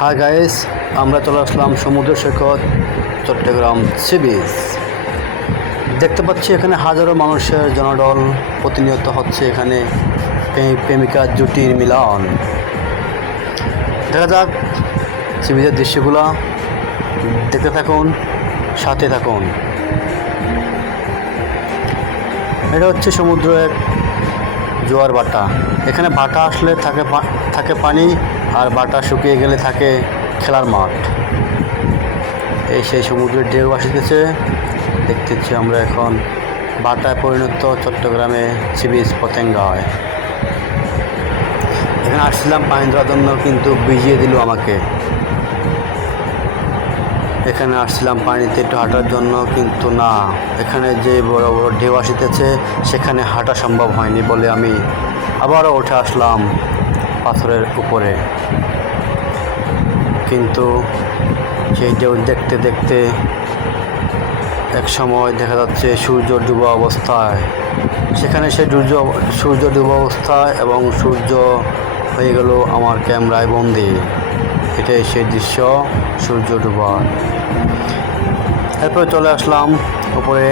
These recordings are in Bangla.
হাই গাইস, আমরা চলে আসলাম সমুদ্র সৈকত চট্টগ্রাম সি বিচ। দেখতে পাচ্ছি এখানে হাজারো মানুষের জনডল প্রতিনিয়ত হচ্ছে। এখানে প্রেমিকা জুটির মিলন। দেখা যাক সি বিচের দৃশ্যগুলো, দেখতে থাকুন, সাথে থাকুন। এটা হচ্ছে সমুদ্রের জোয়ার ভাটা। এখানে ভাটা আসলে থাকে পানি, আর ভাটা শুকিয়ে গেলে থাকে খেলার মাঠ। এই সেই সমুদ্রের ঢেউ আসিতেছে, দেখতেছি আমরা এখন ভাটায় পরিণত চট্টগ্রামে সি বিচ পতেঙ্গায়। এখানে আসছিলাম পানি দেওয়ার জন্য, কিন্তু ভিজিয়ে দিল আমাকে। এখানে আসছিলাম পানিতে একটু হাঁটার জন্য, কিন্তু না, এখানে যে বড় বড় ঢেউ আসিতেছে সেখানে হাঁটা সম্ভব হয়নি বলে আমি আবারও উঠে আসলাম পাথরের উপরে। কিন্তু সেই ঢেউ দেখতে দেখতে এক সময় দেখা যাচ্ছে সূর্য ডুবা অবস্থায়। সেখানে সেই সূর্য ডুবা অবস্থায় এবং সূর্য হয়ে গেল আমার ক্যামেরায় বন্দি। এটাই সেই দৃশ্য, সূর্য ডুবা। এরপরে চলে আসলাম উপরে,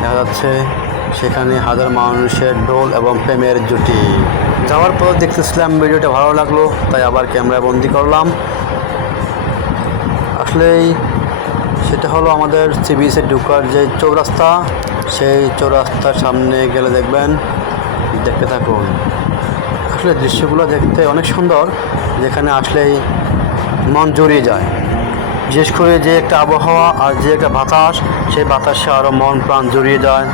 দেখা যাচ্ছে সেখানে হাজার মানুষের ঢোল এবং প্রেমের জুটি। যাওয়ার পর দেখতেছিলাম ভিডিওটা ভালো লাগলো, তাই আবার ক্যামেরায় বন্দি করলাম। আসলেই সেটা হলো আমাদের সি বিচে ঢোকার যে চৌরাস্তা, সেই চৌরাস্তার সামনে গেলে দেখবেন, দেখতে থাকুন। আসলে দৃশ্যগুলো দেখতে অনেক সুন্দর, যেখানে আসলেই মন জুড়িয়ে যায়। বিশেষ করে যে একটা আবহাওয়া আর যে একটা বাতাস, সেই বাতাসে আরও মন প্রাণ জুড়িয়ে যায়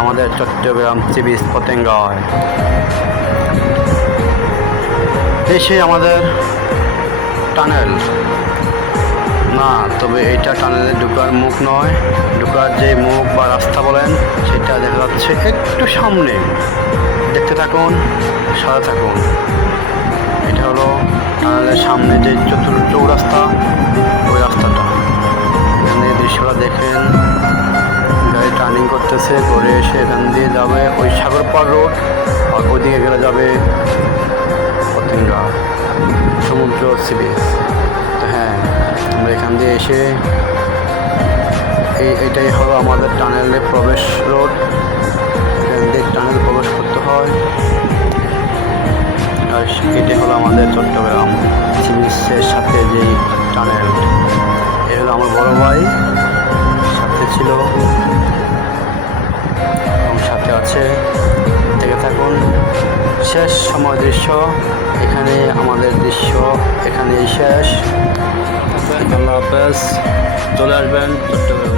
আমাদের চট্টগ্রাম সি বিচ পতেঙ্গায়। এসে আমাদের টানেল না, তবে এইটা টানেলে ঢোকার মুখ নয়, ঢোকার যে মুখ বা রাস্তা বলেন, সেটা দেখা যাচ্ছে একটু সামনে। দেখতে থাকুন, সাথে থাকুন। এটা হলো টানেলের সামনে যে চৌরাস্তা, ওই রাস্তাটা। এখানে দৃশ্যটা দেখেন, গাড়ি টার্নিং করতেছে, ঘুরে এসে এখান দিয়ে যাবে ওই সাগরপাড় রোড, আর ওইদিকে গেলে যাবে পতেঙ্গা সমুদ্র সি বিচ। হ্যাঁ, আমরা এখান দিয়ে এসে এটাই হলো আমাদের টানেলের প্রবেশ রোড। এখান দিয়ে টানেল প্রবেশ করতে হয়। আর এটাই হলো আমাদের চট্টগ্রাম সি বিচের সাথে যেই টানেল। এ হলো আমার বড় ভাই, সাথে ছিল এবং সাথে আছে। দেখে থাকুন, শেষ সময় দৃশ্য। এখানে আমাদের দৃশ্য এখানেই শেষ। আল্লাহ হাফেজ। চলে আসবেন চট্টগ্রাম।